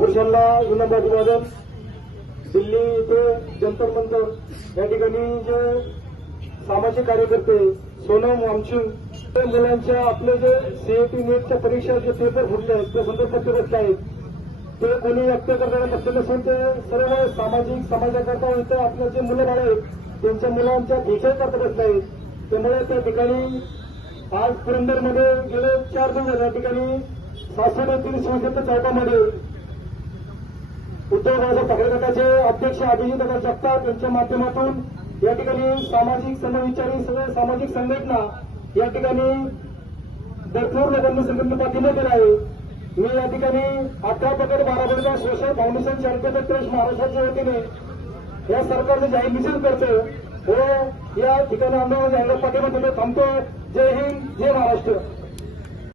महापुरुषांना विनम्र अभिवादन। दिल्ली इथे जंतर मंतर या ठिकाणी जे सामाजिक कार्यकर्ते सोनम वांगचुक मुलांच्या आपले जे सीएटी नेटच्या परीक्षा जे पेपर फुटले आहेत त्या संदर्भात ते बसले आहेत, ते कोणी व्यक्त करताना बसले नसून ते सर्व सामाजिक समाजाकरता इथं आपल्या जे मुलं बाळ आहेत त्यांच्या मुलांच्या भेटही करता बसले आहेत। त्यामुळे त्या ठिकाणी आज पुरंदरमध्ये गेले 4 दिवस या ठिकाणी सासवड येथील शिवसेना चौकामध्ये उद्धव बाळासाहेब ठाकरे गटाचे अध्यक्ष अभिजितदादा जगताप यांच्या माध्यमातून या ठिकाणी सामाजिक समविचारी सगळ्या सामाजिक संघटना या ठिकाणी भरपूर लोकांनी संघटना पाठिंबा दिला आहे। मी या ठिकाणी 18 पकड 12 बंदा सोशल फाउंडेशन चॅरिटेबल ट्रस्ट महाराष्ट्राच्या वतीने या सरकारने जाहीर निषेध करतो व या ठिकाणी आंदोलन जाहीर पाठिंबा देतो। थांबतो। जय हिंद, जय महाराष्ट्र।